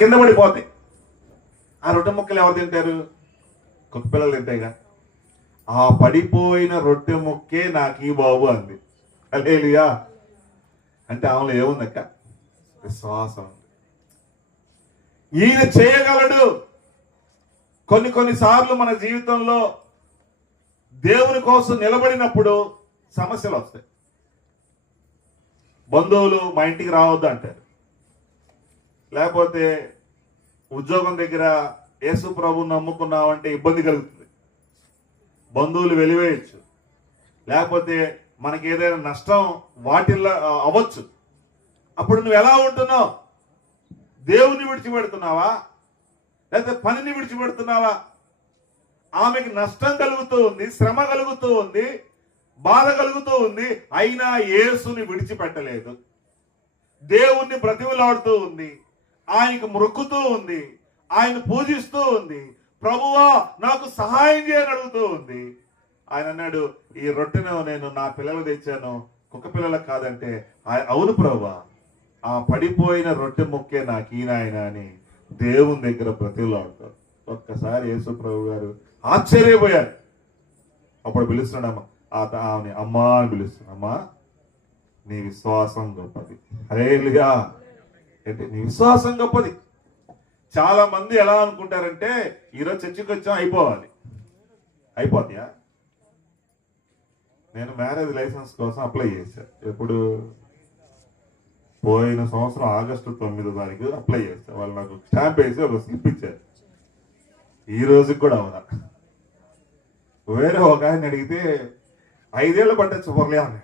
కింద పడిపోతాయి. ఆ రొట్టె ముక్కలు ఎవరు తింటారు? కుక్క పిల్లలు తింటాయిగా. ఆ పడిపోయిన రొట్టె ముక్కే నాకు ఈ బాబు అంది. హల్లెలూయా. అంటే ఆమెలో ఏముందక్క? విశ్వాసం ఉంది. ఈయన చేయగలడు. కొన్నిసార్లు మన జీవితంలో దేవుని కోసం నిలబడినప్పుడు సమస్యలు వస్తాయి. బంధువులు మా ఇంటికి రావద్దు అంటారు, లేకపోతే ఉద్యోగం దగ్గర యేసు ప్రభువుని నమ్ముకున్నావంటే ఇబ్బంది కలుగుతుంది, బంధువులు వెలివేయచ్చు, లేకపోతే మనకి ఏదైనా నష్టం వాటిల్లో అవ్వచ్చు. అప్పుడు నువ్వు ఎలా ఉంటున్నావు? దేవుని విడిచిపెడుతున్నావా, లేకపోతే పనిని విడిచిపెడుతున్నావా? ఆమెకి నష్టం కలుగుతూ ఉంది, శ్రమ కలుగుతూ ఉంది, బాధ కలుగుతూ ఉంది, అయినా యేసుని విడిచిపెట్టలేదు. దేవుణ్ణి బ్రతిమలాడుతూ ఉంది, ఆయనకు మొక్కుతూ ఉంది, ఆయన పూజిస్తూ ఉంది. ప్రభువా నాకు సహాయం చేయని అడుగుతూ ఉంది. ఆయన అన్నాడు, ఈ రొట్టెను నేను నా పిల్లలకు తెచ్చాను, కుక్క పిల్లలకు కాదంటే అవును ప్రభువా, ఆ పడిపోయిన రొట్టె ముక్కే నాకు ఈయన అని దేవుని దగ్గర బ్రతిమలాడుతారు. ఒక్కసారి యేసు ప్రభు గారు ఆశ్చర్యపోయారు. అప్పుడు పిలుస్తున్నాడు ఆమె అమ్మా అని పిలుస్తున్నాడు. అమ్మా నీ విశ్వాసం గొప్పది. హల్లెలూయా. అంటే నీ విశ్వాసం గొప్పది. చాలా మంది ఎలా అనుకుంటారంటే ఈరోజు చర్చికి వచ్చాం అయిపోవాలి. అయిపోతాయా? నేను మ్యారేజ్ లైసెన్స్ కోసం అప్లై చేశాను. ఎప్పుడు? పోయిన సంవత్సరం ఆగస్టు 9వ తారీఖు అప్లై చేశాను. వాళ్ళు నాకు స్టాంప్ వేసి ఒక స్లిప్ ఇచ్చారు. ఈ రోజుకి కూడా అవునా. వేరే ఒక ఆయన అడిగితే 5 ఏళ్ళు పట్టచ్చు పొరలే అని.